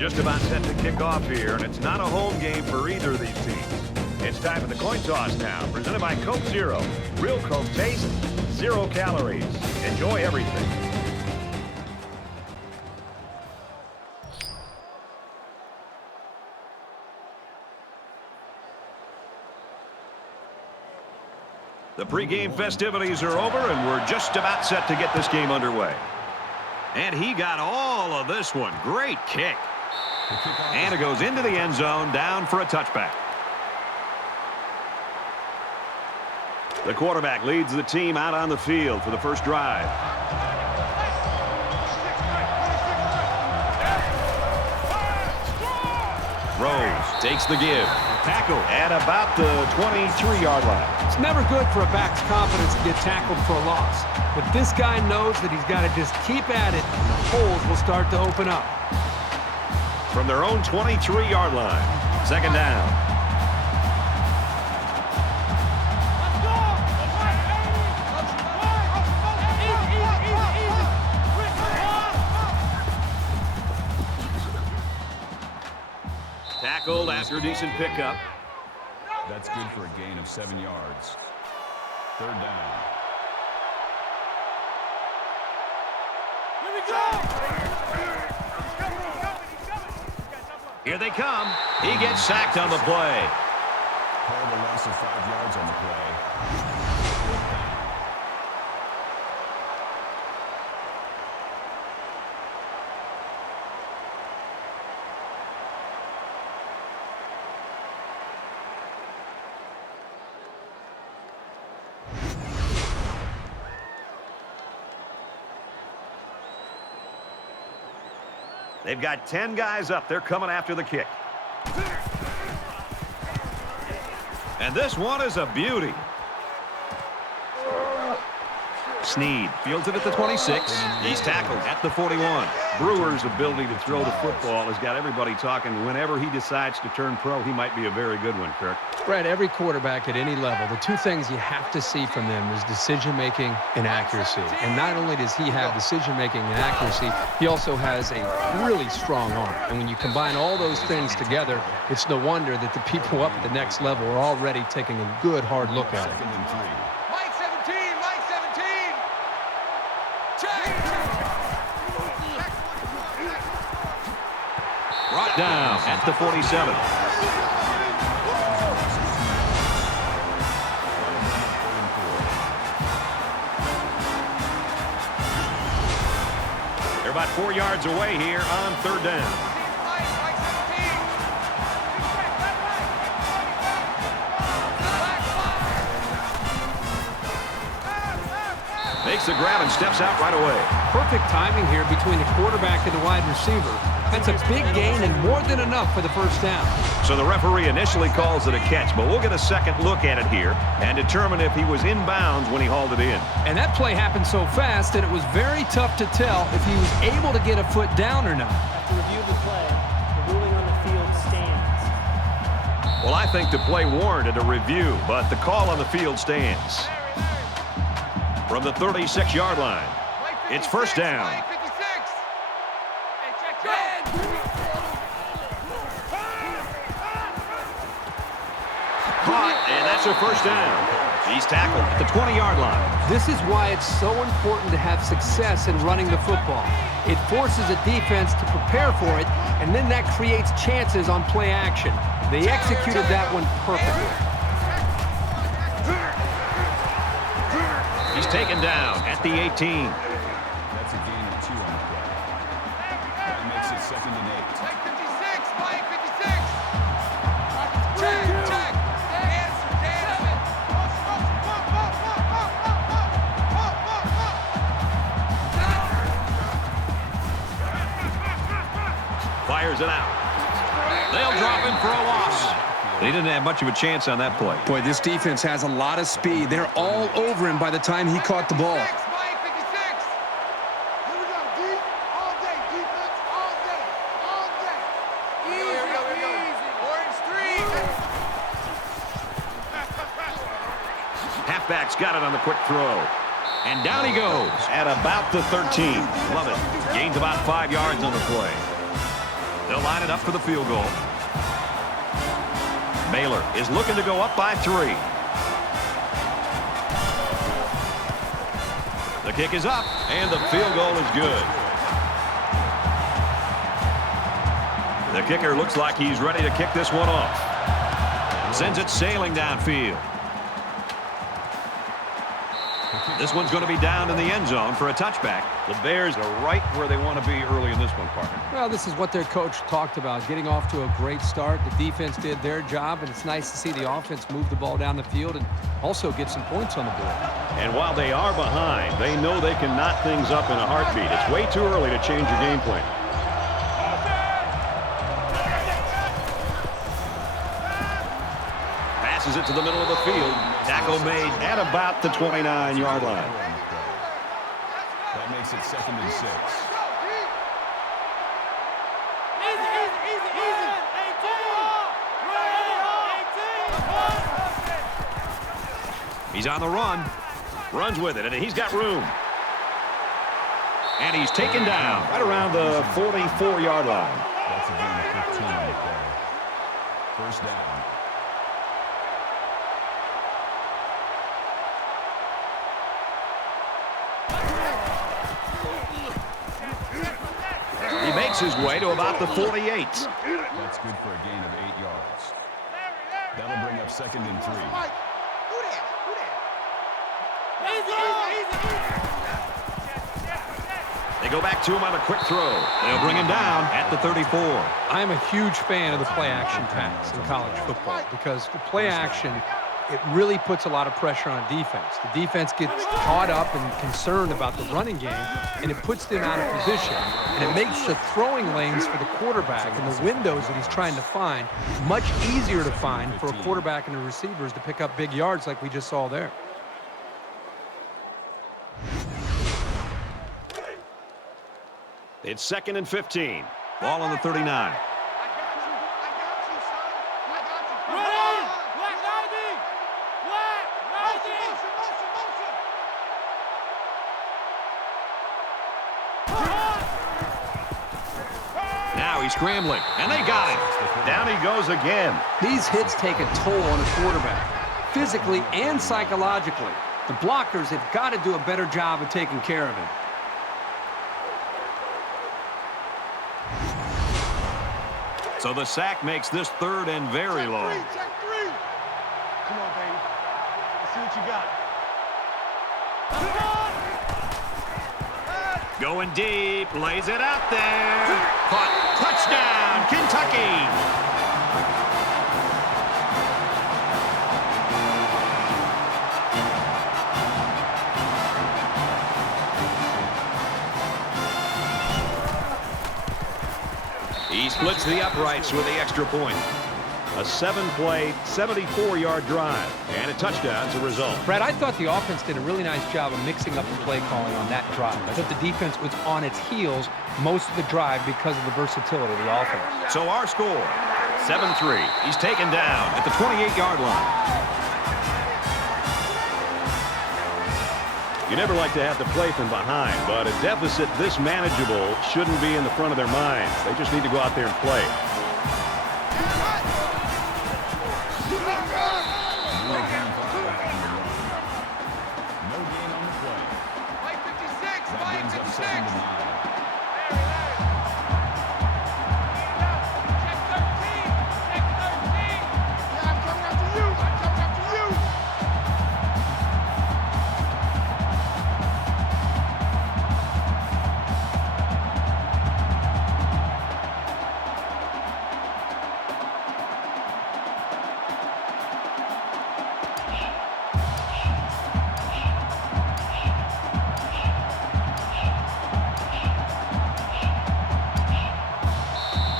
Just about set to kick off here, and it's not a home game for either of these teams. It's time for the coin toss now, presented by Coke Zero. Real Coke taste, 0 calories. Enjoy everything. The pregame festivities are over, and we're just about set to get this game underway. And he got all of this one. Great kick. And it goes into the end zone, down for a touchback. The quarterback leads the team out on the field for the first drive. Rose takes the give. Tackle at about the 23-yard line. It's never good for a back's confidence to get tackled for a loss. But this guy knows that he's got to just keep at it, and the holes will start to open up. From their own 23-yard line, second down. Tackled after a decent pickup. That's good for a gain of 7 yards. Third down. Here we go! Here they come. He gets sacked on the play. Called a loss of 5 yards on the play. They've got 10 guys up. They're coming after the kick. And this one is a beauty. Snead fields it at the 26. He's tackled at the 41. Brewer's ability to throw the football has got everybody talking. Whenever he decides to turn pro, he might be a very good one, Kirk. Brad, every quarterback at any level, the two things you have to see from them is decision-making and accuracy. And not only does he have decision-making and accuracy, he also has a really strong arm. And when you combine all those things together, it's no wonder that the people up at the next level are already taking a good, hard look at it. Second and 3. Mike 17! Mike 17! Check! Brought down at the 47. They're about 4 yards away here on third down. Mike 17! Makes the grab and steps out right away. Perfect timing here between the quarterback and the wide receiver. That's a big gain and more than enough for the first down. So the referee initially calls it a catch, but we'll get a second look at it here and determine if he was in bounds when he hauled it in. And that play happened so fast that it was very tough to tell if he was able to get a foot down or not. After review of the play, the ruling on the field stands. Well, I think the play warranted a review, but the call on the field stands. From the 36-yard line, it's first down. Mike 56! Hey, check, go! Caught, and that's a first down. He's tackled at the 20-yard line. This is why it's so important to have success in running the football. It forces a defense to prepare for it, and then that creates chances on play action. They executed that one perfectly. He's taken down at the 18. That's a gain of 2 on the play. That makes it second and 8. Mike 56! Mike 56! Check, check! Answer, Danson! Fires it out. They'll drop him for a loss. They didn't have much of a chance on that play. Boy, this defense has a lot of speed. They're all over him by the time he caught the ball. Mike 56! Here we go, deep, all day, defense, all day, all day. Easy, easy. Orange 3. Halfback's got it on the quick throw. And down he goes at about the 13. Love it. Gains about 5 yards on the play. They'll line it up for the field goal. Baylor is looking to go up by 3. The kick is up, and the field goal is good. The kicker looks like he's ready to kick this one off. Sends it sailing downfield. This one's going to be down in the end zone for a touchback. The Bears are right where they want to be early in this one, partner. Well, this is what their coach talked about, getting off to a great start. The defense did their job, and it's nice to see the offense move the ball down the field and also get some points on the board. And while they are behind, they know they can knot things up in a heartbeat. It's way too early to change your game plan. Passes it to the middle of the field. Tackle made at about the 29-yard line. That makes it 2nd and 6. He's on the run. Runs with it, and he's got room. And he's taken down right around the 44-yard line. That's a gain of 15 on the play. First down. He makes his way to about the 48. That's good for a gain of 8 yards. That'll bring up 2nd and 3. They go back to him on a quick throw. They'll bring him down at the 34. I'm a huge fan of the play-action pass in college football because the play-action, it really puts a lot of pressure on defense. The defense gets caught up and concerned about the running game, and it puts them out of position. And it makes the throwing lanes for the quarterback and the windows that he's trying to find much easier to find for a quarterback and the receivers to pick up big yards like we just saw there. It's 2nd and 15. Ball on the 39. Now he's scrambling, and they got him. Down he goes again. These hits take a toll on a quarterback, physically and psychologically. The blockers have got to do a better job of taking care of him. So the sack makes this 3rd and very long. Check 3. Come on, baby. Let's see what you got. Going deep, lays it out there. Caught. Touchdown, Kentucky. He splits the uprights with the extra point. A 7-play, 74-yard drive, and a touchdown to result. Brad, I thought the offense did a really nice job of mixing up the play calling on that drive. I thought the defense was on its heels most of the drive because of the versatility of the offense. So our score, 7-3. He's taken down at the 28-yard line. You never like to have to play from behind, but a deficit this manageable shouldn't be in the front of their minds. They just need to go out there and play. No gain on the play. That brings up 2nd and 9.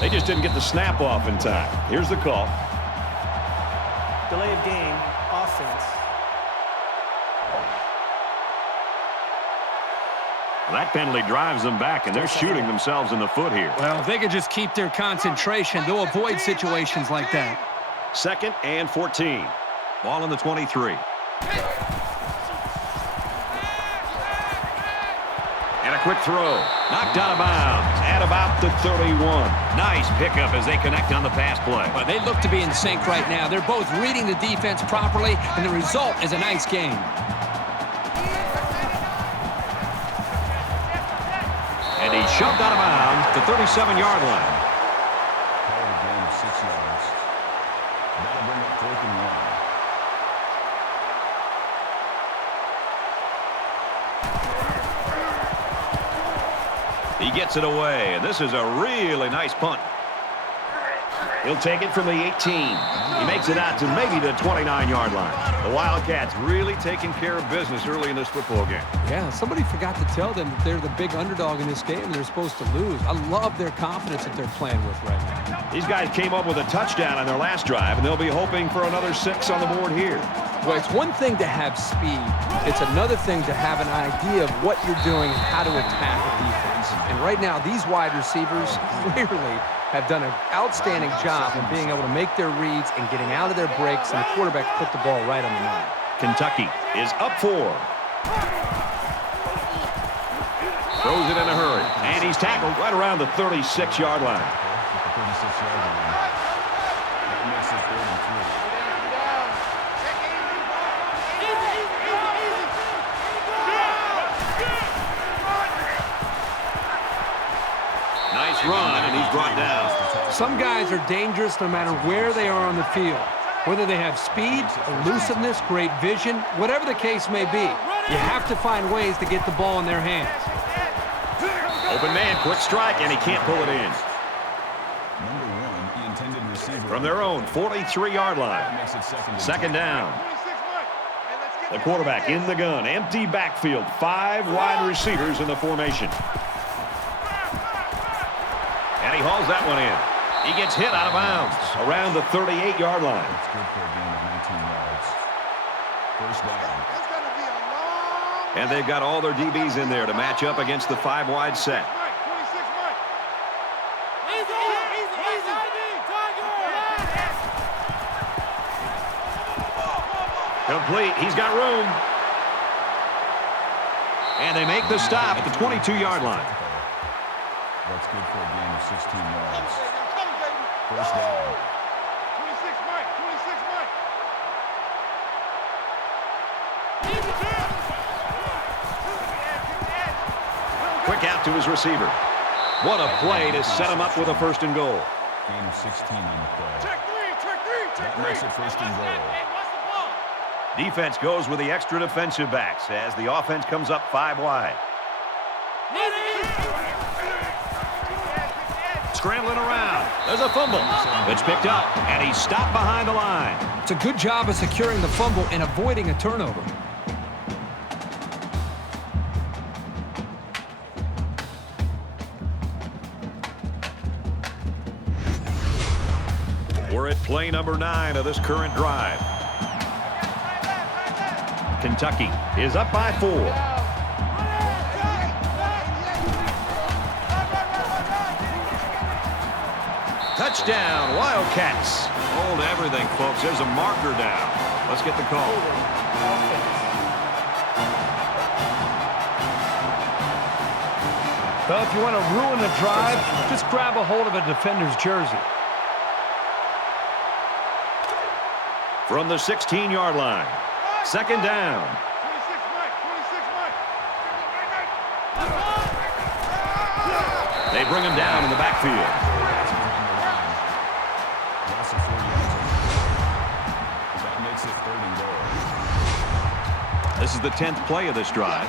They just didn't get the snap off in time. Here's the call. Delay of game, offense. Well, that penalty drives them back, and they're shooting themselves in the foot here. Well, if they could just keep their concentration, they'll avoid situations like that. 2nd and 14. Ball on the 23. And a quick throw. Knocked out of bounds at about the 31. Nice pickup as they connect on the pass play. Well, they look to be in sync right now. They're both reading the defense properly, and the result is a nice game. And he's shoved out of bounds to 37-yard line. Call the game of 6 yards. That'll bring up 4th and 1. He gets it away, and this is a really nice punt. He'll take it from the 18. He makes it out to maybe the 29-yard line. The Wildcats really taking care of business early in this football game. Yeah, somebody forgot to tell them that they're the big underdog in this game and they're supposed to lose. I love their confidence that they're playing with right now. These guys came up with a touchdown on their last drive, and they'll be hoping for another 6 on the board here. Well, it's one thing to have speed. It's another thing to have an idea of what you're doing and how to attack a defense. And right now, these wide receivers clearly have done an outstanding job of being able to make their reads and getting out of their breaks, and the quarterback put the ball right on the money. Kentucky is up 4. Throws it in a hurry, and he's tackled right around the 36-yard line. At the 36-yard line. That makes it 3rd and 3. Nice run, and he's brought down. Some guys are dangerous no matter where they are on the field. Whether they have speed, elusiveness, great vision, whatever the case may be, you have to find ways to get the ball in their hands. Open man, quick strike, and he can't pull it in. Number 1, the intended receiver. From their own 43-yard line. Makes it 2nd and Second 10. down. The quarterback in the gun. Empty backfield. 5 wide receivers in the formation. And he hauls that one in. He gets hit out of bounds around the 38-yard line. That's good for a gain of 19 yards. First down. It's going to be a long... And they've got all their DBs in there to match up against the 5-wide set. 26 Mike. Easy. Complete. He's got room. And they make the stop at the 22-yard line. That's good for a gain of 16 yards. Come, baby. First down. 26 Mike. Quick out to his receiver. What a play to set him up with a 1st and goal. Gain of 16 on the play. Check three. That makes it 1st and goal. Defense goes with the extra defensive backs as the offense comes up 5 wide. Scrambling around. There's a fumble. It's picked up, and he's stopped behind the line. It's a good job of securing the fumble and avoiding a turnover. We're at play number 9 of this current drive. Kentucky is up by 4. Touchdown, Wildcats. Hold everything, folks. There's a marker down. Let's get the call. Well, if you want to ruin the drive, just grab a hold of a defender's jersey. From the 16-yard line. Second down. 26 Mike. They bring him down in the backfield. Loss of 4 yards. That makes it 3rd and goal. This is the 10th play of this drive.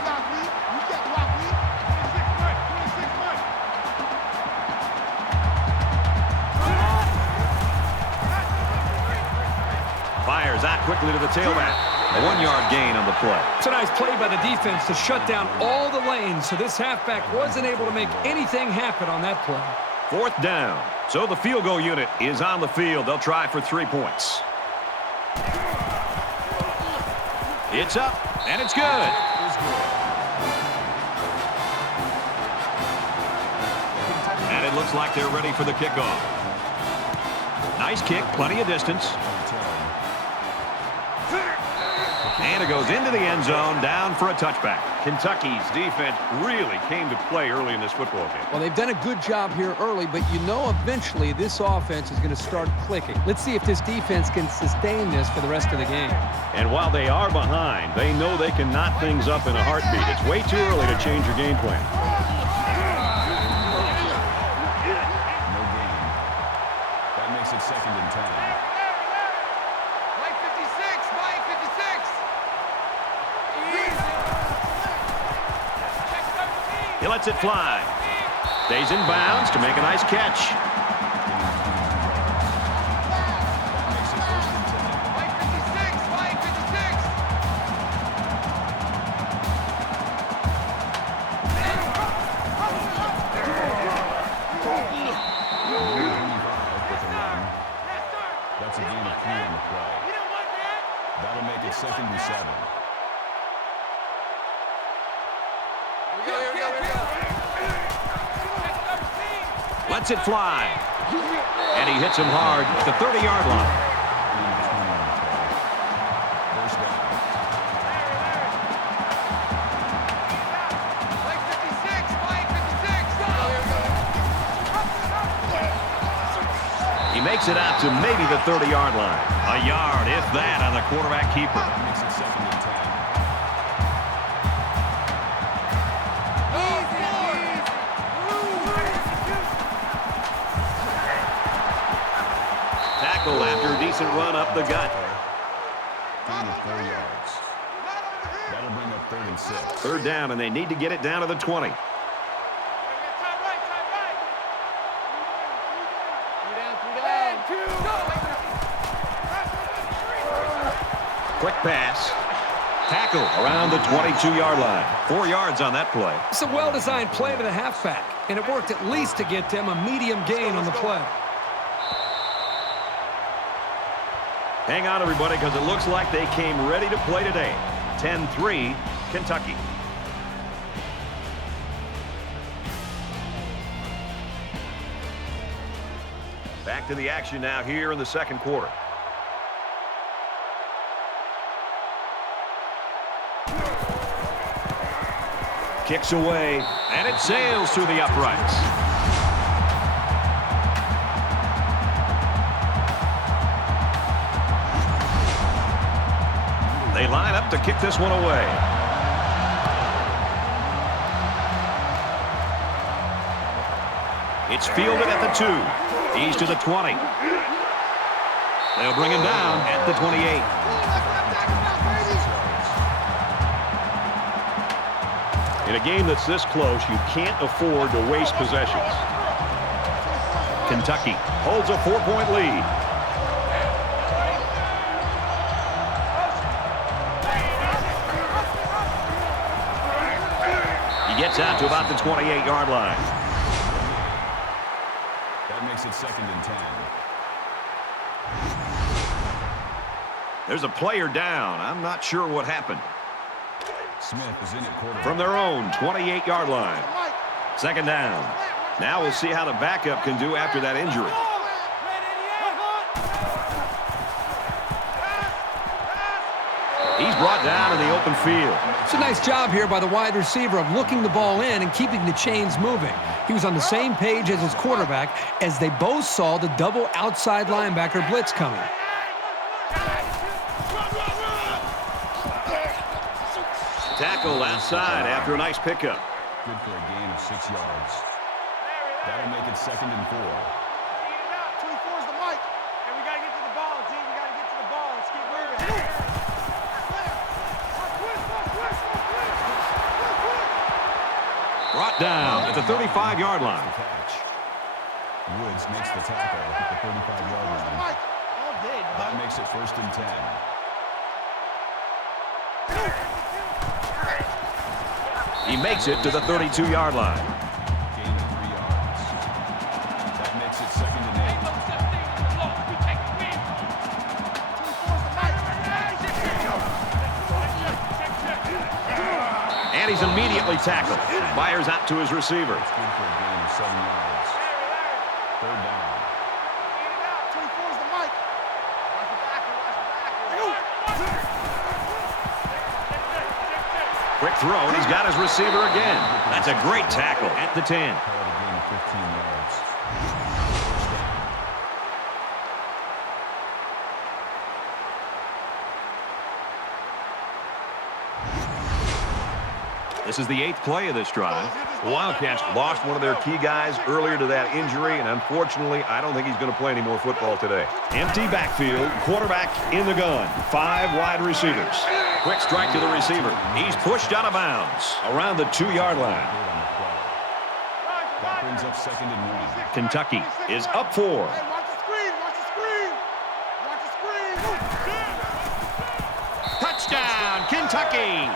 Fires out quickly to the tailback. A 1-yard gain on the play. It's a nice play by the defense to shut down all the lanes, so this halfback wasn't able to make anything happen on that play. 4th down. So the field goal unit is on the field. They'll try for 3 points. It's up, and it's good. And it looks like they're ready for the kickoff. Nice kick, plenty of distance. And it goes into the end zone, down for a touchback. Kentucky's defense really came to play early in this football game. Well, they've done a good job here early, but you know eventually this offense is going to start clicking. Let's see if this defense can sustain this for the rest of the game. And while they are behind, they know they can knot things up in a heartbeat. It's way too early to change your game plan. No gain. That makes it 2nd and 10. Mike 56, Mike 56. He lets it fly. Stays in bounds to make a nice catch. Makes it 1st and 10. Mike 56, Mike 56. That's a gain of 3 on the play. That'll make it 2nd and 7. Lets it fly. And he hits him hard at the 30-yard line. First down. Mike 56, Mike 56. He makes it out to maybe the 30-yard line. A yard, if that, on the quarterback keeper. That makes it 2nd and 10. Tackle after a decent run up the gut. Gain of 4 yards. That'll bring up 3rd and 6. Third down, and they need to get it down to the 20. Time right, time right. 3 down, 3 down. Quick pass. Tackle around the 22-yard line. 4 yards on that play. It's a well-designed play to the halfback, and it worked at least to get them a medium gain on the play. Hang on, everybody, because it looks like they came ready to play today. 10-3, Kentucky. Back to the action now here in the second quarter. Kicks away, and it sails through the uprights. They line up to kick this one away. It's fielded at the 2. He's to the 20. They'll bring him down at the 28. In a game that's this close, you can't afford to waste possessions. Kentucky holds a 4-point lead. He gets out to about the 28-yard line. That makes it 2nd and 10. There's a player down. I'm not sure what happened. Smith is in at quarterback. From their own 28-yard line. Second down. Now we'll see how the backup can do after that injury. He's brought down in the open field. It's a nice job here by the wide receiver of looking the ball in and keeping the chains moving. He was on the same page as his quarterback as they both saw the double outside linebacker blitz coming. Tackle outside after a nice pickup. Good for a gain of 6 yards. That'll make it 2nd and 4. 24's the mic. And we got to get to the ball, G. We got to get to the ball. Let's keep moving. Brought down at the 35-yard line. Catch. Woods makes the tackle at the 35-yard line. That makes it 1st and 10. He makes it to the 32-yard line. Gain of 3 yards. That makes it 2nd and 8. And he's immediately tackled. Fires out to his receiver. It's good for a gain of 7 yards. Third down. 24's the mic. Watch the back. Quick throw, and he's got his receiver again. That's a great tackle at the 10. Call it a gain of 15 yards. This is the 8th play of this drive. The Wildcats lost one of their key guys earlier to that injury, and unfortunately, I don't think he's going to play any more football today. Empty backfield, quarterback in the gun, 5 wide receivers. Quick strike to the receiver. He's pushed out of bounds around the 2-yard line. That brings up 2nd and 1. Kentucky is up 4. Hey, watch the screen, watch the screen. Watch the screen. Touchdown, Kentucky!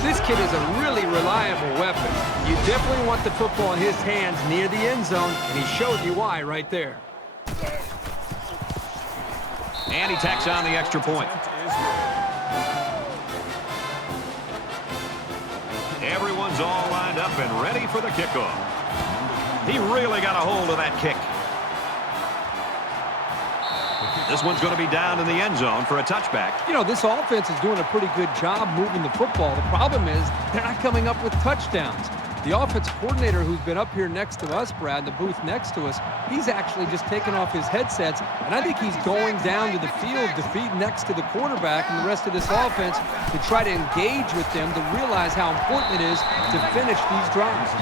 This kid is a really reliable weapon. You definitely want the football in his hands near the end zone, and he showed you why right there. And he tacks on the extra point. Everyone's all lined up and ready for the kickoff. He really got a hold of that kick. This one's going to be down in the end zone for a touchback. You know, this offense is doing a pretty good job moving the football. The problem is they're not coming up with touchdowns. The offensive coordinator who's been up here next to us, Brad, in the booth next to us, he's actually just taken off his headsets, and I think he's going down to the field to be next to the quarterback and the rest of this offense to try to engage with them to realize how important it is to finish these drives.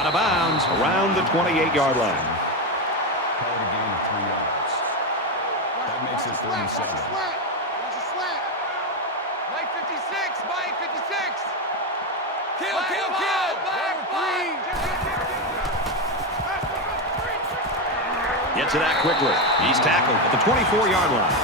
Out of bounds around the 28-yard line. Call it a gain of 3 yards. That makes it 37. Watch the slant. Watch the slant. Mike 56, Mike 56. Kill, kill, kill. Gets it out quickly. He's tackled at the 24-yard line.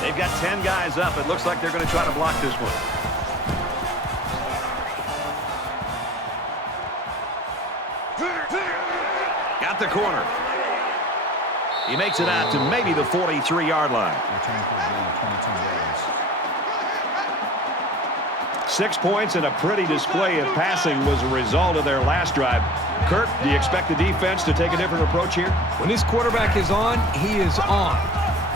They've got 10 guys up. It looks like they're going to try to block this one. Got the corner. He makes it out to maybe the 43-yard line. Return for a gain of 22 yards. 6 points and a pretty display of passing was a result of their last drive. Kurt, do you expect the defense to take a different approach here? When this quarterback is on, he is on.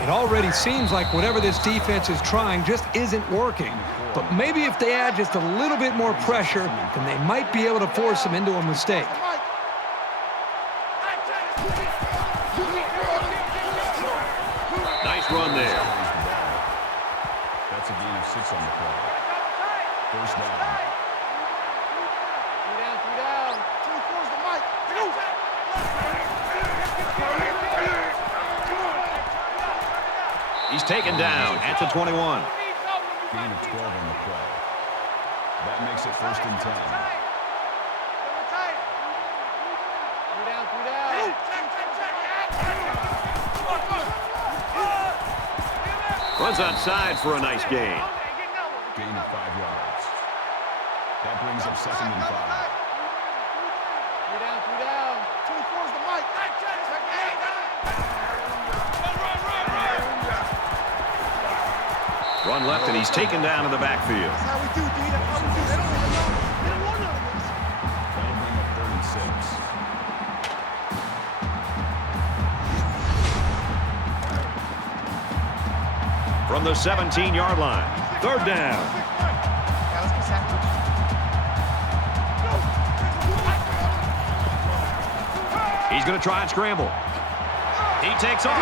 It already seems like whatever this defense is trying just isn't working. But maybe if they add just a little bit more pressure, then they might be able to force him into a mistake. Nice run there. That's a gain of 6 on the play. First down. Three down. 24's the mic. He's taken down at the 21. Gain of 12 on the play. That makes it 1st and 10. Three down. Runs outside for a nice gain. Gain of 5 yards. That brings up 2nd and 5. Three down. 24's the mic. Run left, and he's taken down in the backfield. That's how we do, D. That's how we do. They don't even know. They don't want none of this. That'll bring up 3rd and 6. From the 17-yard line. 3rd down. He's going to try and scramble. He takes off,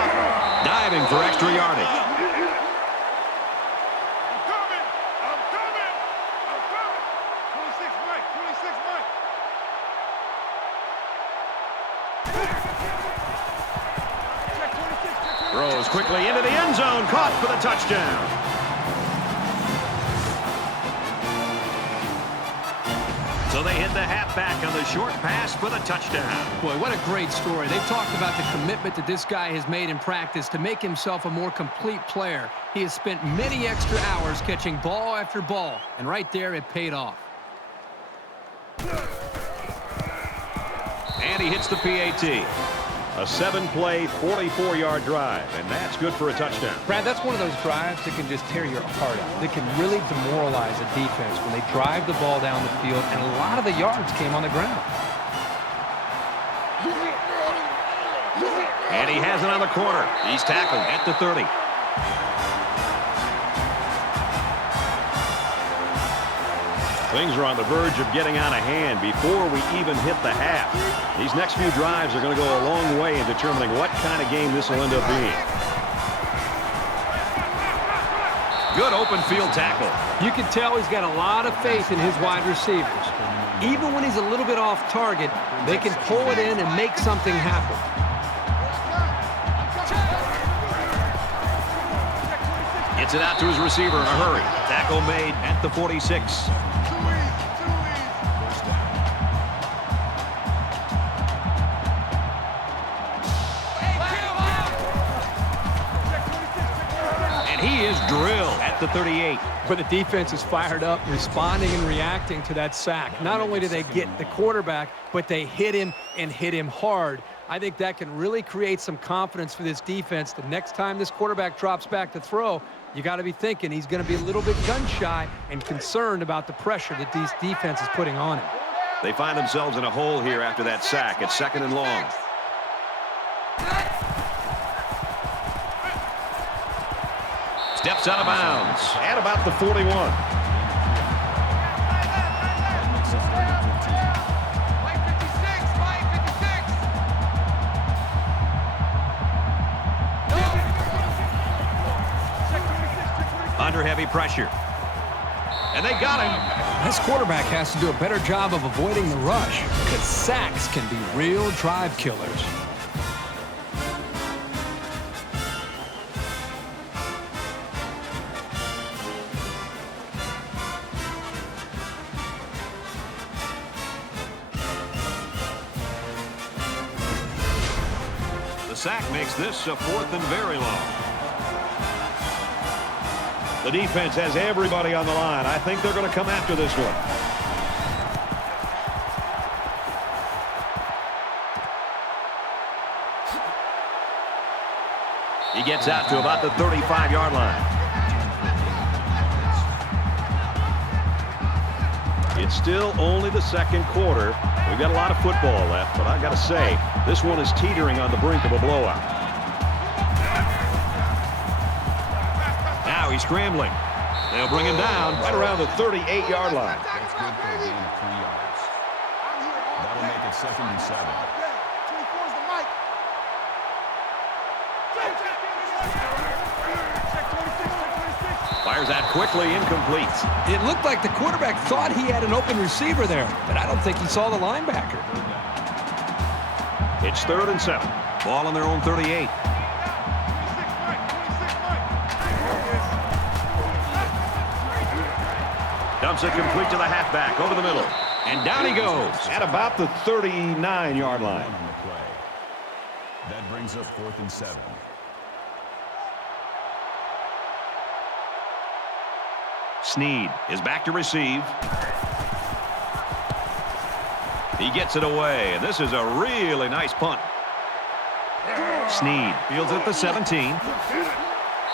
diving for extra yardage. Throws quickly into the end zone, caught for the touchdown. So they hit the halfback on the short pass for the touchdown. Boy, what a great story. They've talked about the commitment that this guy has made in practice to make himself a more complete player. He has spent many extra hours catching ball after ball, and right there it paid off. And he hits the PAT. A 7-play, 44-yard drive, and that's good for a touchdown. Brad, that's one of those drives that can just tear your heart out. That can really demoralize a defense when they drive the ball down the field, and a lot of the yards came on the ground. And he has it on the corner. He's tackled at the 30. Things are on the verge of getting out of hand before we even hit the half. These next few drives are going to go a long way in determining what kind of game this will end up being. Good open field tackle. You can tell he's got a lot of faith in his wide receivers. Even when he's a little bit off target, they can pull it in and make something happen. Gets it out to his receiver in a hurry. Tackle made at the 46. And he is drilled at the 38. But the defense is fired up, responding and reacting to that sack. Not only do they get the quarterback, but they hit him and hit him hard. I think that can really create some confidence for this defense. The next time this quarterback drops back to throw, you got to be thinking he's going to be a little bit gun-shy and concerned about the pressure that these defense is putting on him. They find themselves in a hole here after that sack. It's 2nd and long. Steps out of bounds at about the 41. Under heavy pressure. And they got him. This quarterback has to do a better job of avoiding the rush, because sacks can be real drive killers. The sack makes this a 4th and very long. The defense has everybody on the line. I think they're going to come after this one. He gets out to about the 35-yard line. It's still only the 2nd quarter. We've got a lot of football left, but I've got to say, this one is teetering on the brink of a blowout. Now he's scrambling. They'll bring him down right around the 38-yard line. That's good for a gain of 3 yards. That'll make it 2nd and 7. 24's the mic. Fires that quickly, incomplete. It looked like the quarterback thought he had an open receiver there, but I don't think he saw the linebacker. It's 3rd and 7. Ball on their own 38. Dumps it complete to the halfback over the middle. And down he goes At about the 39-yard line. On the play. That brings up 4th and 7. Snead is back to receive. He gets it away, and this is a really nice punt. Snead fields at the 17.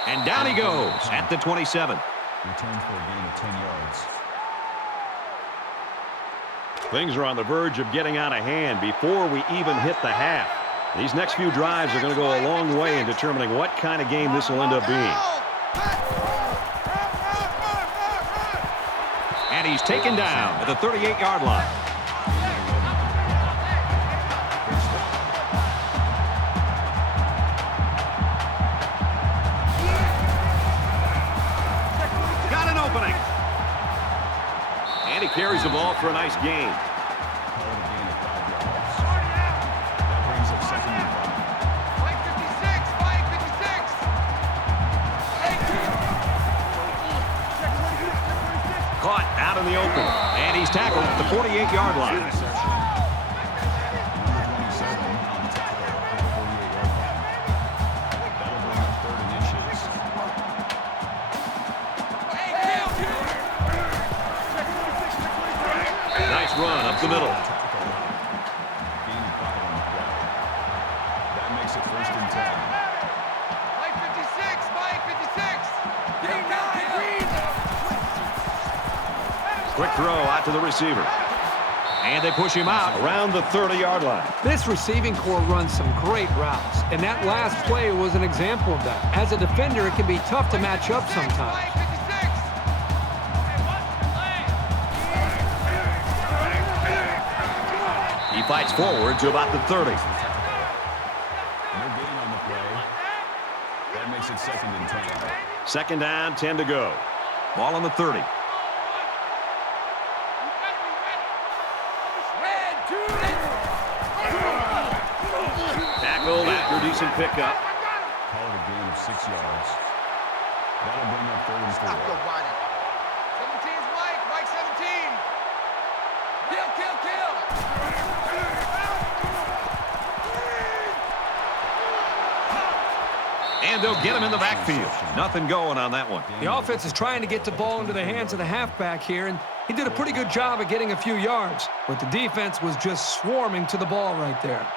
And down he goes at the 27. Returns for a gain of 10 yards. Things are on the verge of getting out of hand before we even hit the half. These next few drives are going to go a long way in determining what kind of game this will end up being. And he's taken down at the 38-yard line. Got an opening. And he carries the ball for a nice gain. Call it a gain of 5 yards. That brings up 2nd and 5. Mike 56, Mike 56. Caught out in the open. And he's tackled at the 48-yard line. Nice run up the middle. That makes it 1st and 10. Mike 56, Mike 56. Quick throw out to the receiver. And they push him out around the 30-yard line. This receiving core runs some great routes, and that last play was an example of that. As a defender, it can be tough to match up sometimes. Mike 56. He fights forward to about the 30. No gain on the play. That makes it 2nd and 10. 2nd down, 10 to go. Ball on the 30. Tackled after a decent pickup. Call it a gain of 6 yards. That'll bring up 3rd and 4. 17's Mike. Mike 17. Kill, kill, kill. And they'll get him in the backfield. Nothing going on that one. The offense is trying to get the ball into the hands of the halfback here, and he did a pretty good job of getting a few yards, but the defense was just swarming to the ball right there.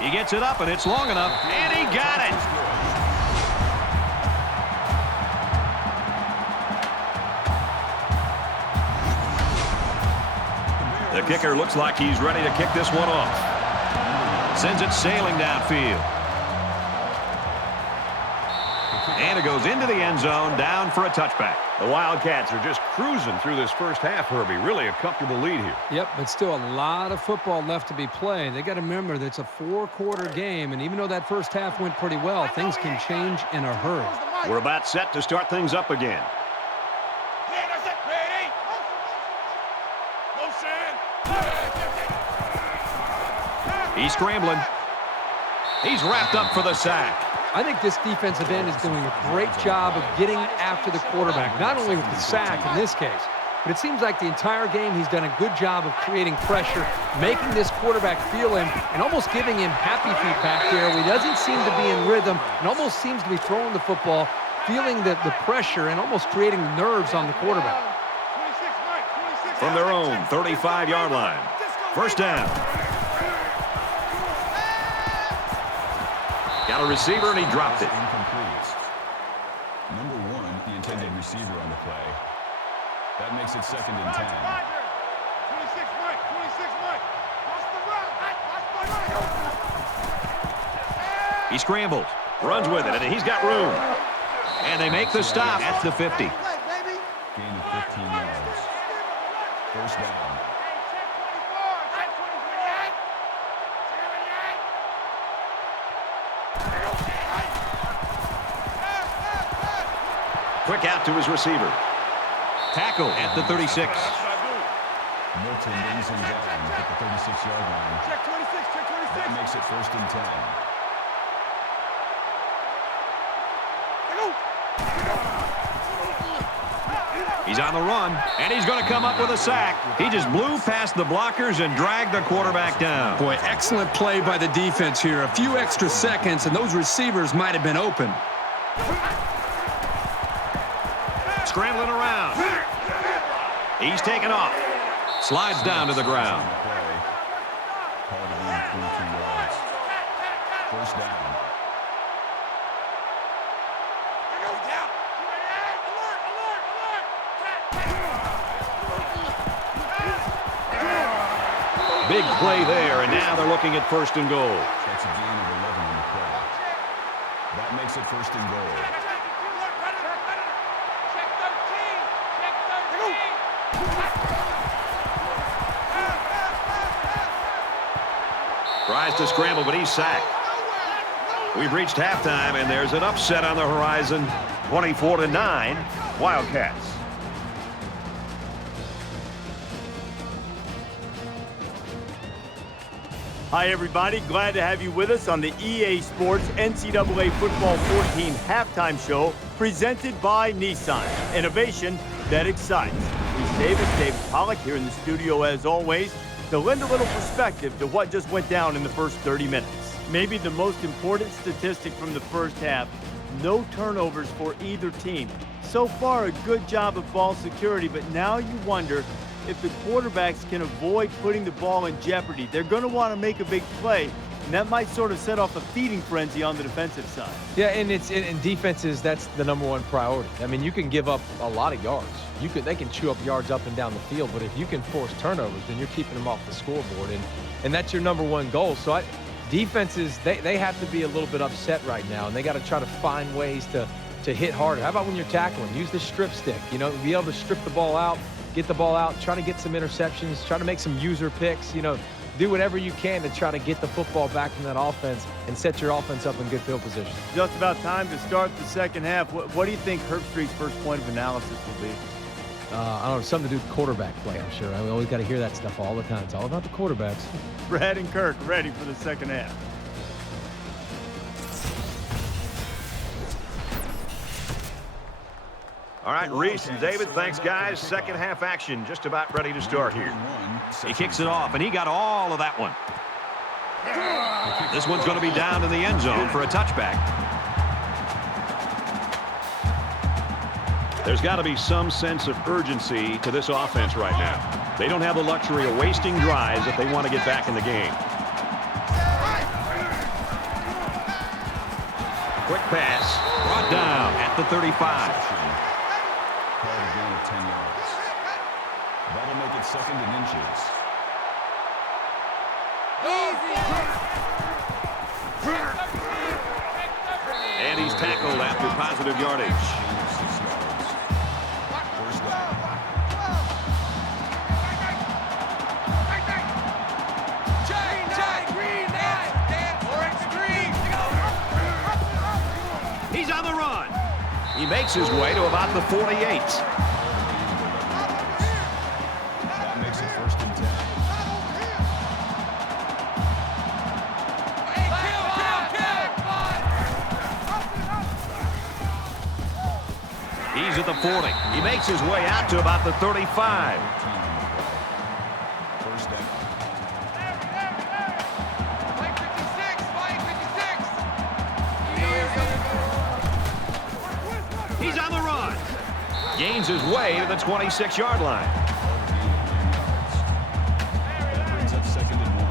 He gets it up, and it's long enough, and he got it. The kicker looks like he's ready to kick this one off. Sends it sailing downfield. And it goes into the end zone, down for a touchback. The Wildcats are just cruising through this first half, Herbie. Really a comfortable lead here. Yep, but still a lot of football left to be played. They got to remember that it's a 4-quarter game, and even though that first half went pretty well, things can change in a hurry. We're about set to start things up again. He's scrambling. He's wrapped up for the sack. I think this defensive end is doing a great job of getting after the quarterback, not only with the sack in this case, but it seems like the entire game he's done a good job of creating pressure, making this quarterback feel him, and almost giving him happy feet back there where he doesn't seem to be in rhythm and almost seems to be throwing the football, feeling the pressure and almost creating nerves on the quarterback. From their own 35-yard line. First down. Got a receiver, and he dropped it. Incomplete. Number 1, the intended receiver on the play. That makes it 2nd and 10. 26 Mike. 26 Mike. Watch the run. Watch the He scrambles, runs with it, and he's got room. And they make the stop at the 50. Gain of 15 yards. First down. Quick out to his receiver. Tackle at the 36. Milton brings him down at the 36-yard line. Check 26. Check 26. That makes it 1st and 10. He's on the run, and he's going to come up with a sack. He just blew past the blockers and dragged the quarterback down. Boy, excellent play by the defense here. A few extra seconds, and those receivers might have been open. Scrambling around. He's taken off. Slides down to the ground. Call it a gain of 22 yards. First down. Big play there, and now they're looking at 1st and goal. That's a gain of 11 on the play. That makes it 1st and goal. Tries to scramble, but he's sacked. We've reached halftime, and there's an upset on the horizon. 24-9, Wildcats. Hi, everybody. Glad to have you with us on the EA Sports NCAA Football 14 halftime show presented by Nissan. Innovation that excites. David Pollock here in the studio as always to lend a little perspective to what just went down in the first 30 minutes. Maybe the most important statistic from the first half, no turnovers for either team. So far, a good job of ball security, but now you wonder if the quarterbacks can avoid putting the ball in jeopardy. They're going to want to make a big play, and that might sort of set off a feeding frenzy on the defensive side. Yeah, and in defenses, that's the #1 priority. I mean, you can give up a lot of yards. They can chew up yards up and down the field, but if you can force turnovers, then you're keeping them off the scoreboard, and that's your #1 goal. So defenses, they have to be a little bit upset right now, and they got to try to find ways to hit harder. How about when you're tackling? Use the strip stick. You know, be able to strip the ball out, get the ball out, try to get some interceptions, try to make some user picks. You know, do whatever you can to try to get the football back in that offense and set your offense up in good field position. Just about time to start the second half. What do you think Herbstreit's first point of analysis will be? I don't know, something to do with quarterback play, I'm sure. We always got to hear that stuff all the time. It's all about the quarterbacks. Brad and Kirk ready for the second half. All right, Reese and David, thanks, guys. Second half action just about ready to start here. He kicks it off, and he got all of that one. This one's going to be down in the end zone for a touchback. There's got to be some sense of urgency to this offense right now. They don't have the luxury of wasting drives if they want to get back in the game. Quick pass, brought down at the 35. Called a gain of 10 yards. That'll make it second and inches. And he's tackled after positive yardage. First down. He's on the run. He makes his way to about the 48. That makes it first and 10. He's at the 40. He makes his way out to about the 35. First down. He's on the run. Gains his way to the 26-yard line. That brings up second and 1.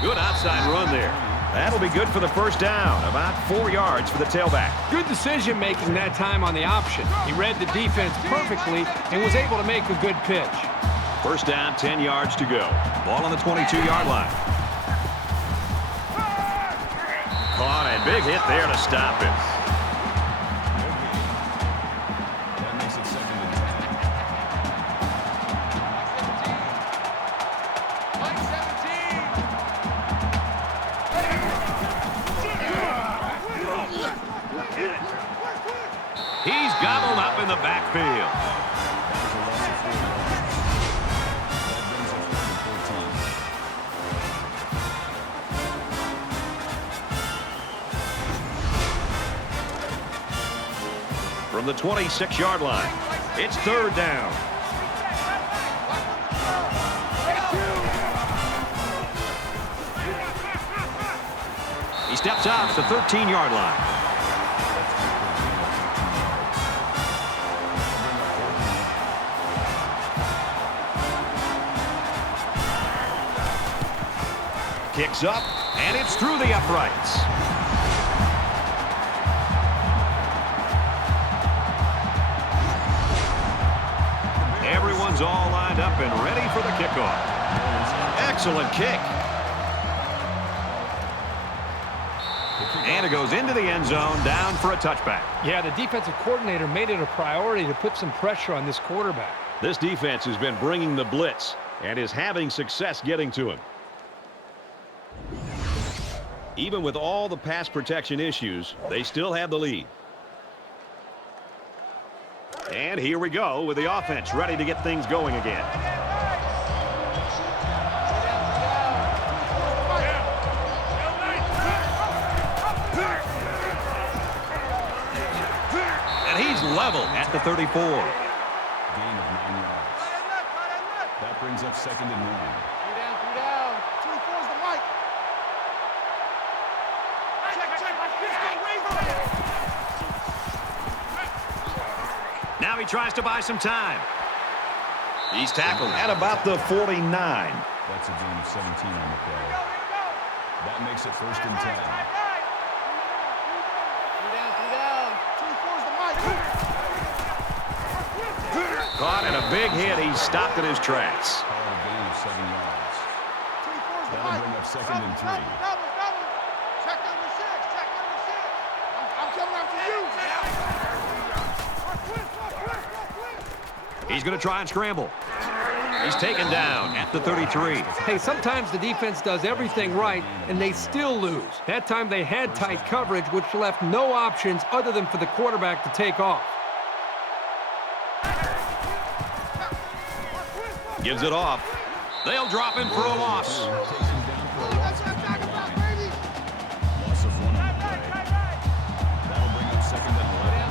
Good outside run there. That'll be good for the first down. About 4 yards for the tailback. Good decision-making that time on the option. He read the defense perfectly and was able to make a good pitch. First down, 10 yards to go. Ball on the 22-yard line. Caught a big hit there to stop it. That makes it second and 10. He's gobbled up in the backfield. From the 26-yard line, it's third down. He steps out to the 13-yard line. Kicks up, and it's through the uprights. Everyone's all lined up and ready for the kickoff. Excellent kick. The And it goes into the end zone, down for a touchback. Yeah, the defensive coordinator made it a priority to put some pressure on this quarterback. This defense has been bringing the blitz and is having success getting to him. Even with all the pass protection issues, they still have the lead. And here we go with the offense ready to get things going again. And he's level at the 34. Gain of 9 yards. That brings up 2nd and 1. Three down. 24's the mic. Check. Now he tries to buy some time. He's tackled at about the 49. That's a gain of 17 on the play. That makes it 1st and 10. Caught in a big hit. He's stopped in his tracks. Call it a gain of 7 yards. That'll bring up 2nd and 3. Check number 6. I'm coming after you. He's going to try and scramble. He's taken down at the 33. Hey, sometimes the defense does everything right, and they still lose. That time they had tight coverage, which left no options other than for the quarterback to take off. Gives it off. They'll drop him for a loss. Loss of 1 on the play. That'll bring up 2nd and 11.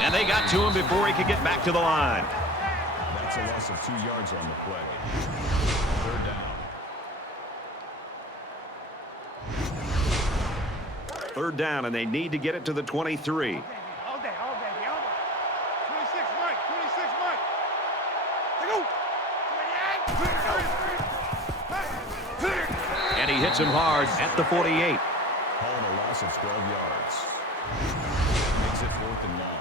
And they got to him before he could get back to the line. That's a loss of 2 yards on the play. 3rd down. 3rd down, and they need to get it to the 23. And he hits him hard at the 48. Call it a loss of 12 yards. Makes it 4th and long.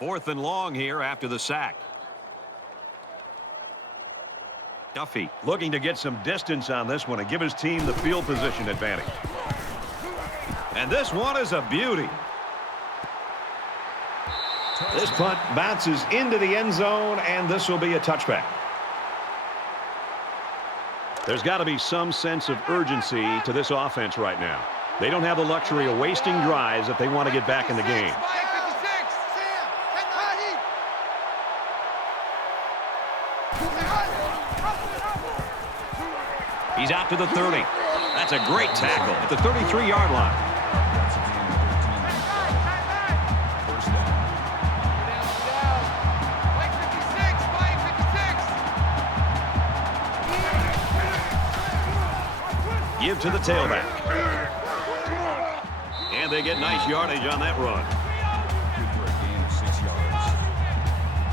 Fourth and long here after the sack. Duffy looking to get some distance on this one and give his team the field position advantage. And this one is a beauty. This punt bounces into the end zone, and this will be a touchback. There's got to be some sense of urgency to this offense right now. They don't have the luxury of wasting drives if they want to get back in the game. He's out to the 30. That's a great tackle at the 33-yard line. That's a gain of 13 on the play. 1st down. Give to the tailback. And they get nice yardage on that run. Good for a gain of 6 yards.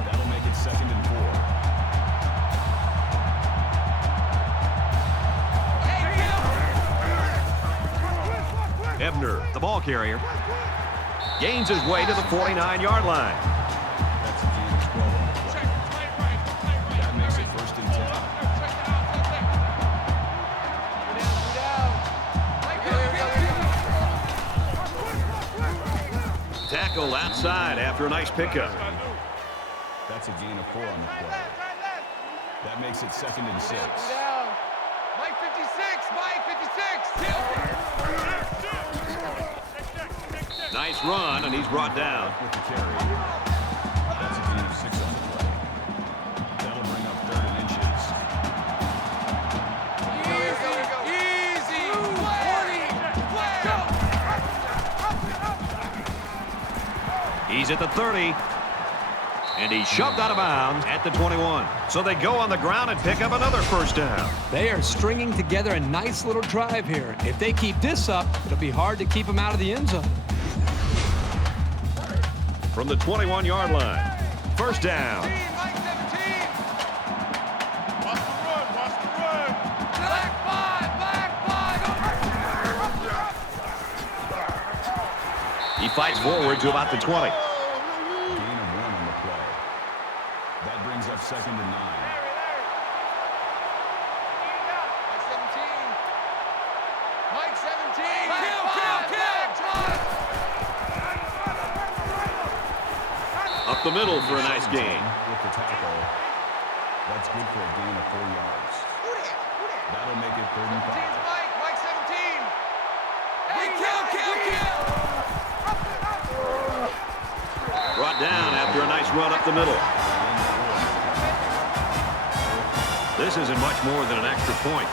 That'll make it 2nd and 4. Ebner, the ball carrier, gains his way to the 49-yard line. That's a gain of 12 on the play. That makes it 1st and 10. Tackle outside after a nice pickup. That's a gain of 4 on the play. That makes it 2nd and 6. Mike 56, Mike 56. Nice run, and he's brought down. With the carry. That's a gain of 6 on the play. That'll bring up 3rd and inches. Easy. 20. He's at the 30. And he's shoved out of bounds at the 21. So they go on the ground and pick up another 1st down. They are stringing together a nice little drive here. If they keep this up, it'll be hard to keep them out of the end zone. From the 21-yard line, 1st down. Mike 17. Watch the run. Black 5. He fights forward to about the 20. Gain of 1 on the play. That brings up 2nd and 9. Mike 17. Up the middle for a nice gain. With the tackle. That's good for a gain of 4 yards. That'll make it 35. Mike 17. Hey, kill. Brought down after a nice run up the middle. This isn't much more than an extra point.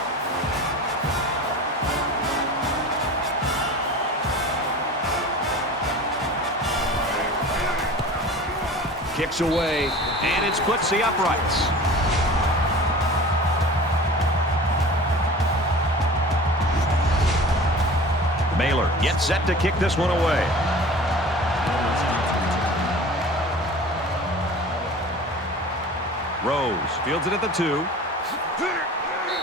Kicks away, and it splits the uprights. Baylor gets set to kick this one away. Rose fields it at the 2.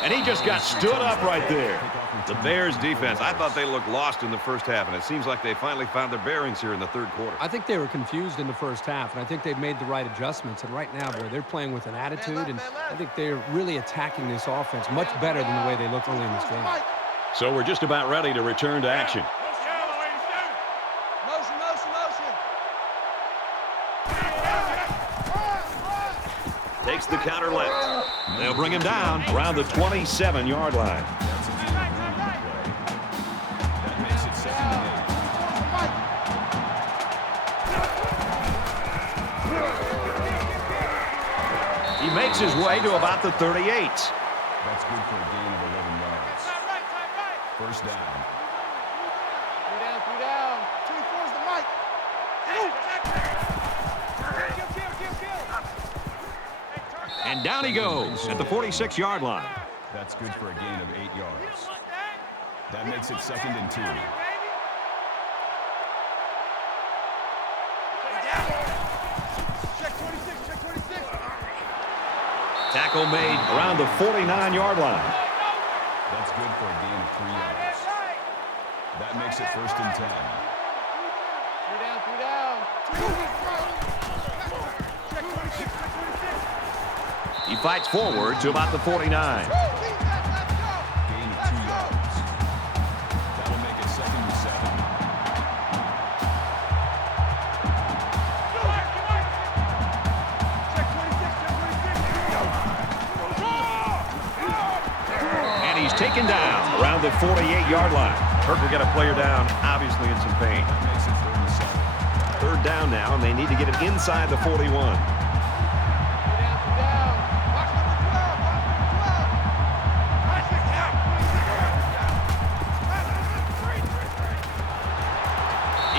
And he just got stood up right there. The Bears defense, I thought they looked lost in the first half, and it seems like they finally found their bearings here in the third quarter. I think they were confused in the first half, and I think they've made the right adjustments. And right now, boy, they're playing with an attitude, and I think they're really attacking this offense much better than the way they looked early in this game. So we're just about ready to return to action. Takes the counter left. They'll bring him down around the 27-yard line. That's a gain of 1 on the play. That makes it 2nd and 8. He makes his way to about the 38. That's good for a gain of 11 yards. First down. 3 down. 24's the Mike. And down he goes at the 46-yard line. That's good for a gain of 8 yards. That makes it 2nd and 2. Check 26. Tackle made around the 49-yard line. That's good for a gain of 3 yards. That makes it 1st and 10. 3 down. Check 26. He fights forward to about the 49. Gain of 2 yards. That'll make it 2nd and 7. And he's taken down around the 48-yard line. Kirk will get a player down, obviously in some pain. That makes it 3rd and 7. Third down now, and they need to get it inside the 41.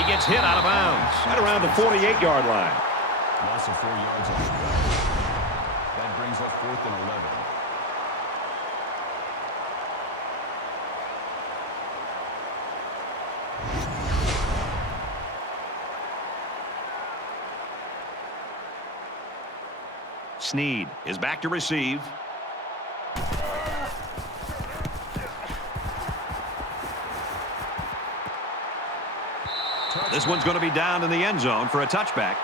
Gets hit out of bounds at around the 48-yard line. Loss of 4 yards on the play. That brings up 4th and 11. Snead is back to receive. This one's going to be down in the end zone for a touchback.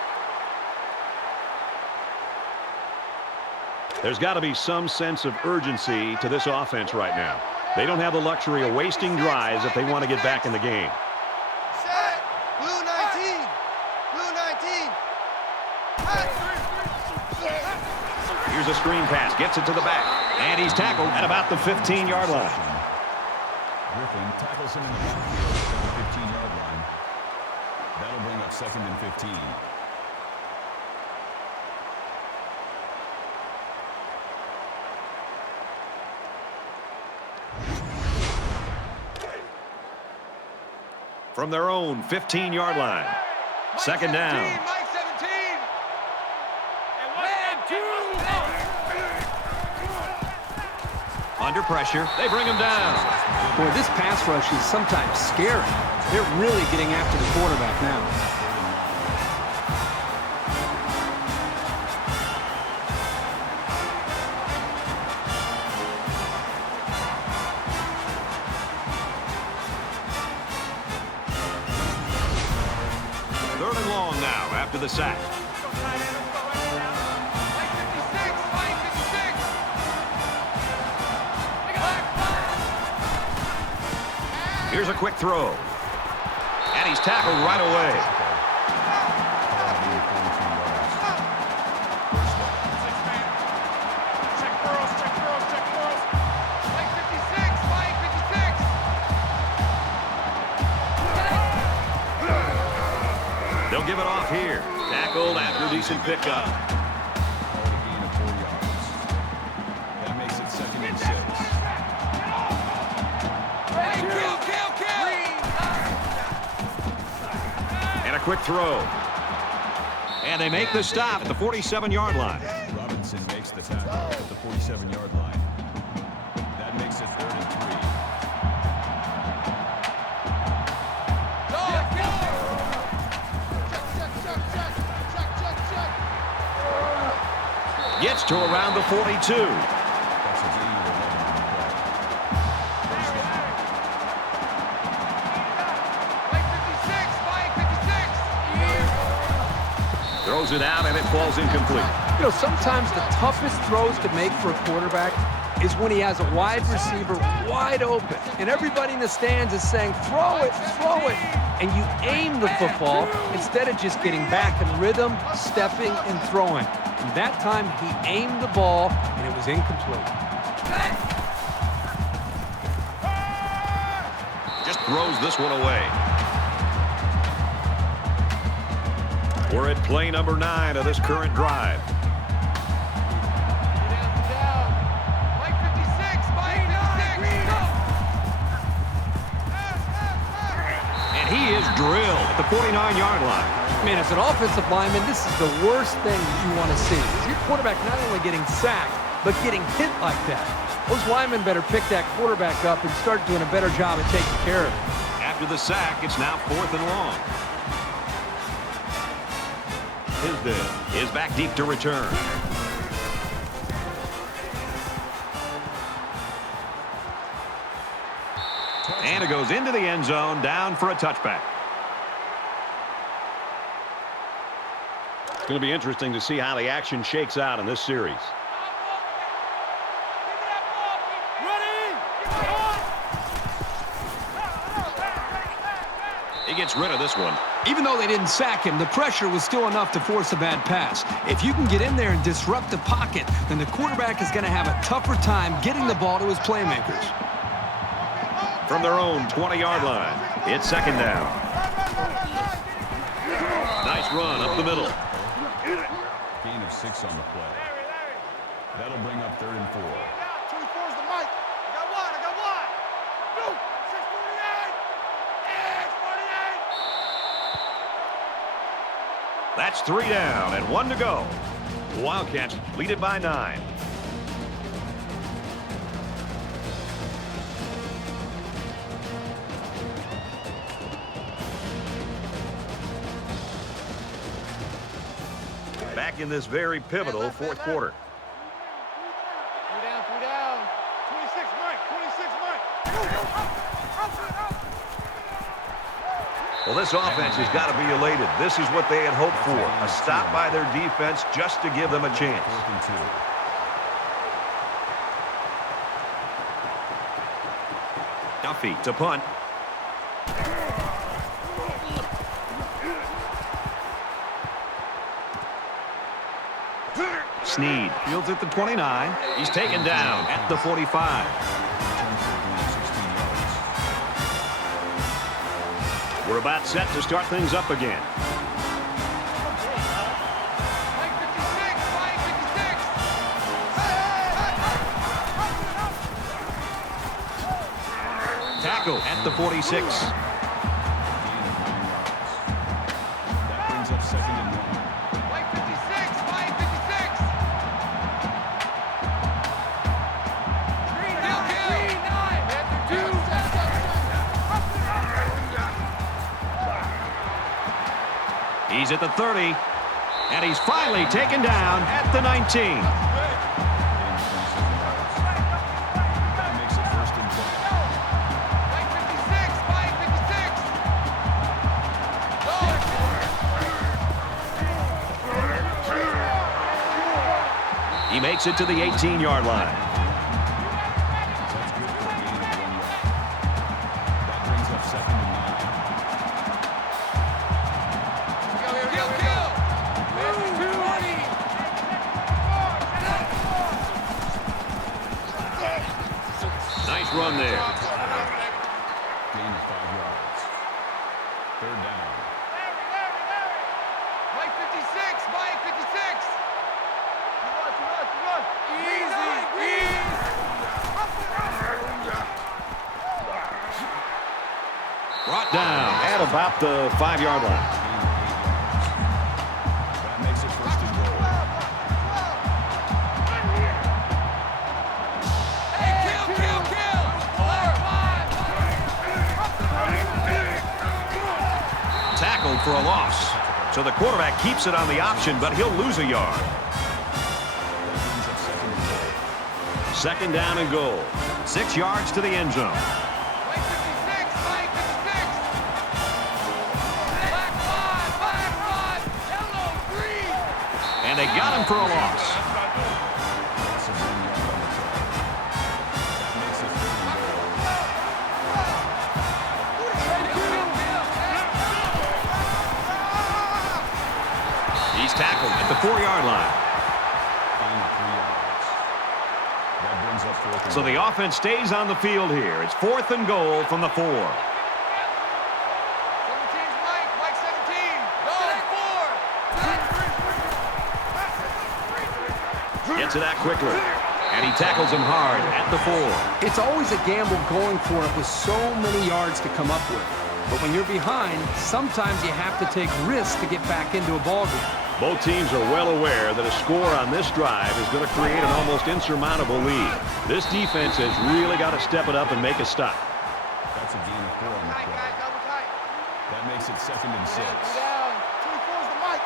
There's got to be some sense of urgency to this offense right now. They don't have the luxury of wasting drives if they want to get back in the game. Set. Blue 19. Here's a screen pass. Gets it to the back. And he's tackled at about the 15-yard line. Griffin tackles him in the backfield at the 15-yard line. That'll bring up 2nd and 15. From their own 15-yard line. Second down. Mike 17. Under pressure. They bring him down. Boy, this pass rush is sometimes scary. They're really getting after the quarterback now. Third and long now after the sack. Here's a quick throw. And he's tackled right away. They'll give it off here. Tackled after a decent pickup. Gain of 4 yards. That makes it 2nd and 6. And a quick throw. And they make the stop at the 47-yard line. Robinson makes the tackle at the 47-yard line. That makes it 3rd and 3. Gets to around the 42. That's a gain of 11 on the play. Throws it out, and it falls incomplete. You know, sometimes the toughest throws to make for a quarterback is when he has a wide receiver wide open, and everybody in the stands is saying, throw it, and you aim the football instead of just getting back in rhythm, stepping, and throwing. And that time, he aimed the ball, and it was incomplete. Just throws this one away. We're at play number 9 of this current drive. And he is drilled at the 49-yard line. Man, as an offensive lineman, this is the worst thing you want to see. Your quarterback not only getting sacked, but getting hit like that. Those linemen better pick that quarterback up and start doing a better job of taking care of it. After the sack, it's now 4th and long. Tisdale is back deep to return. And it goes into the end zone, down for a touchback. It's going to be interesting to see how the action shakes out in this series. He gets rid of this one. Even though they didn't sack him, the pressure was still enough to force a bad pass. If you can get in there and disrupt the pocket, then the quarterback is going to have a tougher time getting the ball to his playmakers. From their own 20-yard line, it's 2nd down. Nice run up the middle. Gain of 6 on the play. That'll bring up 3rd and 4. 24 is the mic. I got one. No, 648. That's 3 down and 1 to go. Wildcats lead it by 9. Back in this very pivotal 4th quarter. 3 down. 26, Mike. Well, this offense has got to be elated. This is what they had hoped for. A stop by their defense just to give them a chance. 4th and 2. Duffy to punt. Snead fields at the 29. He's taken down at the 45. We're about set to start things up again. Tackle at the 46. That brings up 2nd and 1. He's at the 30, and he's finally taken down at the 19. That makes it 1st and 10. makes it to the 18-yard line. That's good for a gain of 1 yard. That brings up 2nd and 9. Kill, kill. 20. Nice run there. Gain of 5 yards. 3rd down. Mike 56. Mike 56. Brought down at about the 5-yard line. That makes it 1st and goal. Hey, kill, kill, kill. 4, 5. Tackled for a loss. So the quarterback keeps it on the option, but he'll lose a yard. That brings up 2nd and goal. 2nd down and goal. 6 yards to the end zone. Mike 56. Mike 56. Black 5. Black 5. Yellow 3. And they got him for a loss. Loss of 1 yard on the play. That makes it 3rd and goal. He's tackled at the 4-yard line. Gain of 3 yards. That brings up 4th and So the goal. offense stays on the field here. It's 4th and goal from the 4. 17's Mike. Mike 17. Go. 4. Gets it out quickly. And he tackles him hard at the 4. It's always a gamble going for it with so many yards to come up with. But when you're behind, sometimes you have to take risks to get back into a ballgame. Both teams are well aware that a score on this drive is going to create an almost insurmountable lead. This defense has really got to step it up and make a stop. That's a gain of 4 on the Tight, play. guys, double tight. That makes it 2nd and 6. Down. 24's the mic.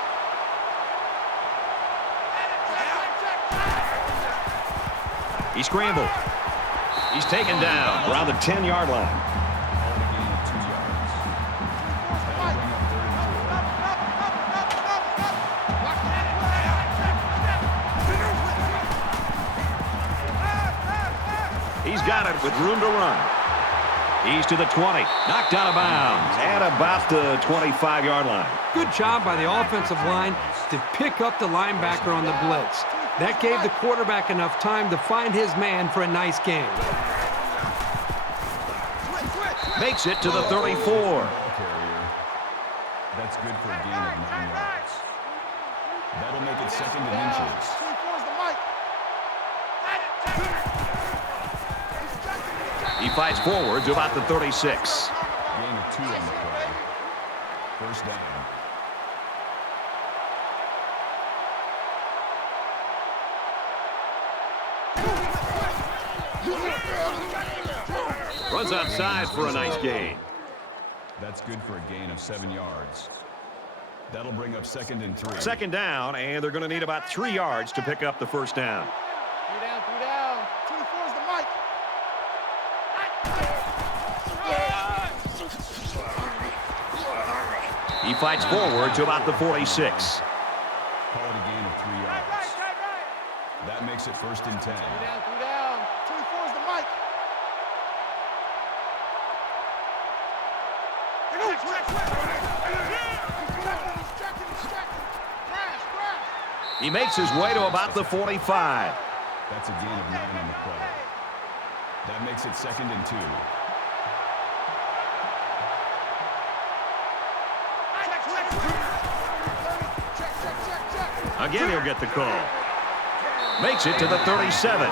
He scrambled. He's taken down around the 10-yard line. Called a gain of 2 yards. That'll bring up 3rd and 4. He's got it with room to run. He's to the 20. Knocked out of bounds at about the 25-yard line. Good job by the offensive line to pick up the linebacker on the blitz. That gave the quarterback enough time to find his man for a nice game. Makes it to the 34. Ball carrier. That's good for a gain of 9 yards. That'll make it 2nd and inches. 24's the mic. He fights forward to about the 36. Gain of 2 on the play. 1st down. Runs outside for a nice gain. That's good for a gain of 7 yards. That'll bring up 2nd and 3. 2nd down, and they're going to need about 3 yards to pick up the 1st down. 3 down, 3 down. 24's the mic. He fights forward to about the 46. Call it a gain of 3 yards. That makes it 1st and 10. 3 down, 3 down. 24's the mic. He makes his way to about the 45. That's a gain of 9 on the play. That makes it 2nd and 2. Again, he'll get the call. Makes it to the 37.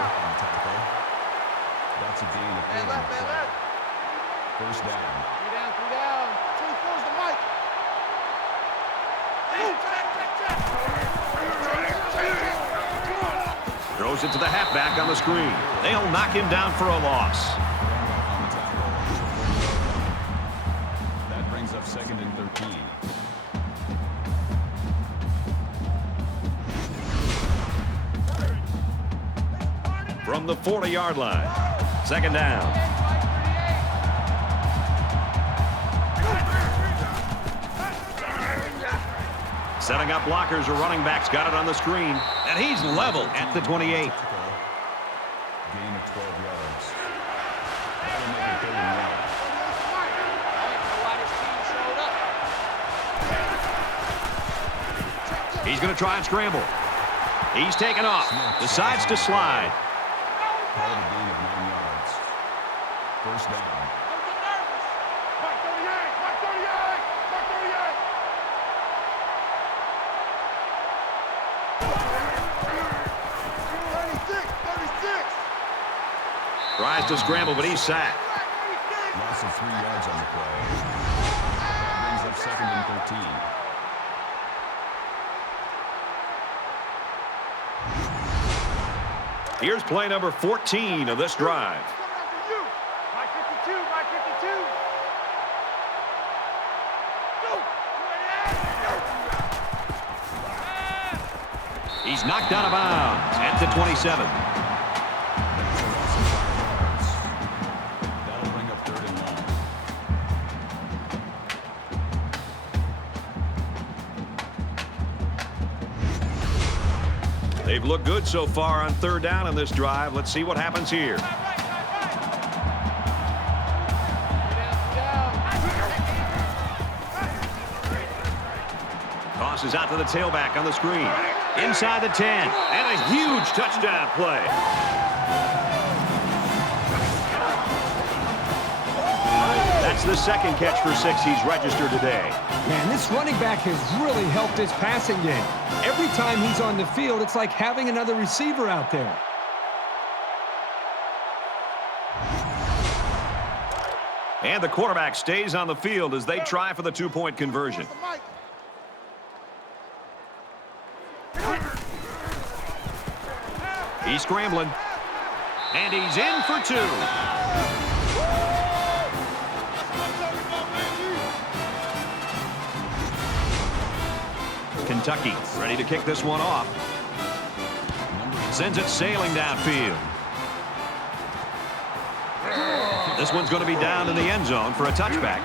That's a gain of 8 on the play. 1st down. 3 down, 3 down. 24's the mic. Throws it to the halfback on the screen. They'll knock him down for a loss. That brings up 2nd and 13. From the 40-yard line. 2nd down. Setting up blockers, or running backs got it on the screen. And he's level at the 28. Gain of 12 yards. That'll make it 3rd and 1. He's going to try and scramble. He's taken off. Decides to slide. Call it a gain of 9 yards. First down. Mark 38! Mark 38! Mark 38! 36! Tries to scramble, but he's sacked. Loss of 3 yards on the play. That brings up 2nd and 13. Here's play number 14 of this drive. Mike 52! Mike 52! He's knocked out of bounds at the 27. That'll bring up 3rd and 1. They've looked good so far on 3rd down in this drive. Let's see what happens here. Tosses out to the tailback on the screen. Inside the 10. And a huge touchdown play. That's the 2nd catch for 6 he's registered today. Man, this running back has really helped his passing game. Every time he's on the field, it's like having another receiver out there. And the quarterback stays on the field as they try for the 2-point conversion. He's scrambling. And he's in for 2. Kentucky ready to kick this one off. Sends it sailing downfield. This one's going to be down in the end zone for a touchback.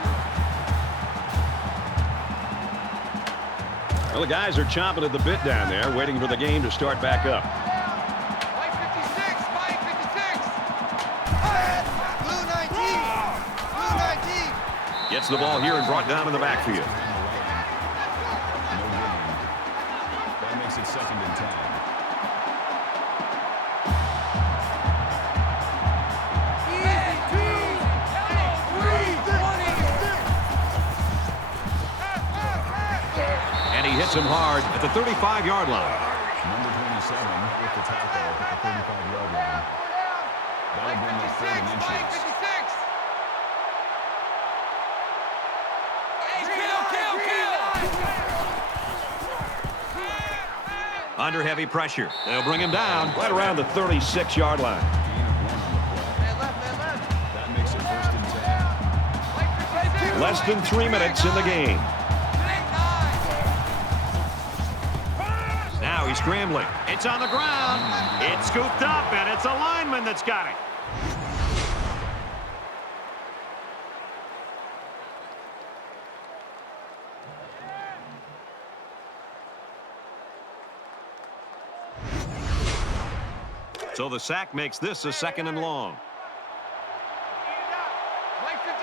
Well, the guys are chomping at the bit down there, waiting for the game to start back up. Mike 56! Mike 56! Blue 19! Blue 19! Gets the ball here and brought down in the backfield. That makes it 2nd and 10. And he hits him hard at the 35-yard line. Number 27 with the tackle at the 35-yard line. That'll bring up 3rd and Mike inches. 56! Under heavy pressure. They'll bring him down right around the 36-yard line. Gain of 1 on the play. That makes it 1st and 10. Less than 3 minutes in the game. Now he's scrambling. It's on the ground. It's scooped up, and it's a lineman that's got it. So the sack makes this a 2nd and long.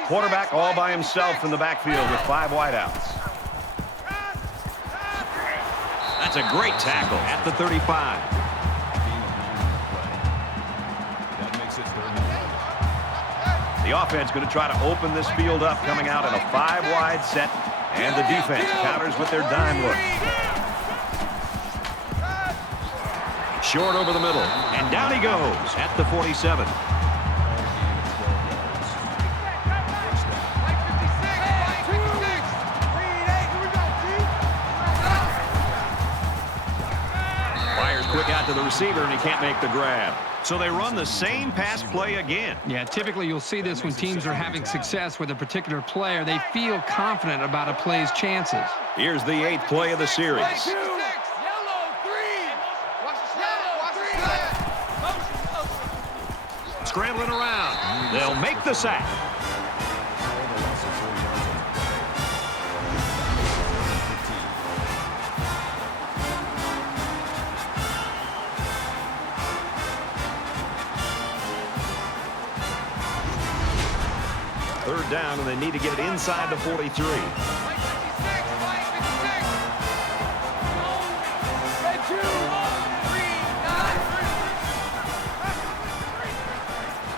Quarterback all by himself in the backfield with 5 wideouts. That's a great tackle at the 35. Gain of 9 on the play. That makes it 3rd and 1. The offense going to try to open this field up, coming out in a 5-wide set, and the defense counters with their dime look. Short over the middle, and down he goes at the 47. Fires quick out to the receiver, and he can't make the grab. So they run the same pass play again. Yeah, typically you'll see this when teams are having success with a particular player. They feel confident about a play's chances. Here's the 8th play of the series. Scrambling around. They'll make the sack. third down, and they need to get it inside the 43.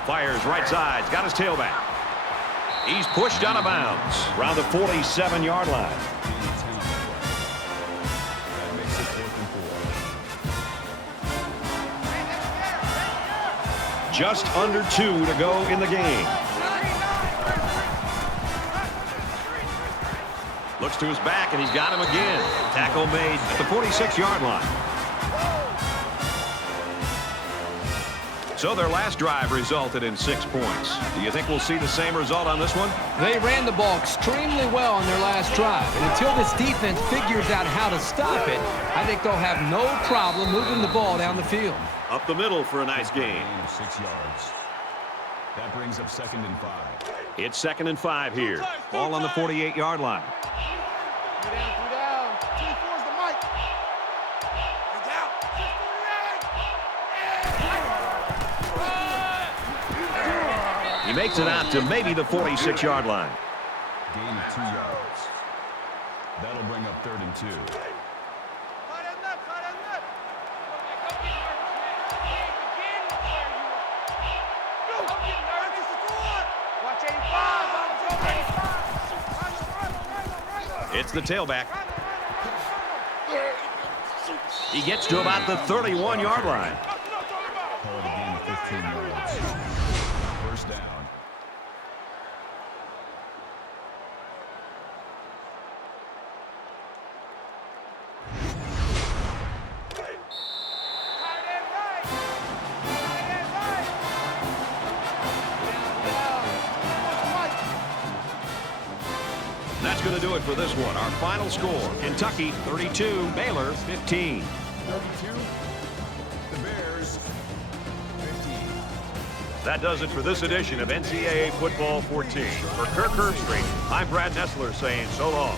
Fires right side. Got his tailback. He's pushed out of bounds around the 47-yard line. That makes it 4th and 4. Just under 2 to go in the game. Looks to his back, and he's got him again. Tackle made at the 46-yard line. So their last drive resulted in 6 points. Do you think we'll see the same result on this one? They ran the ball extremely well on their last drive. And until this defense figures out how to stop it, I think they'll have no problem moving the ball down the field. Up the middle for a nice game. Gain of 6 yards. That brings up 2nd and 5. It's 2nd and 5 here. Ball on the 48-yard line. 2 down. 2-4's the mic. He's down. 6-48. He makes it out to maybe the 46-yard line. Gain of 2 yards. That'll bring up 3rd and 2. It's the tailback. He gets to about the 31-yard line. Call it a gain of 15 yards. First down. That's going to do it for this one. Our final score, Kentucky 32, Baylor 15. 32. The Bears 15. That does it for this edition of NCAA Football 14. For Kirk Herbstreit, I'm Brad Nessler saying so long.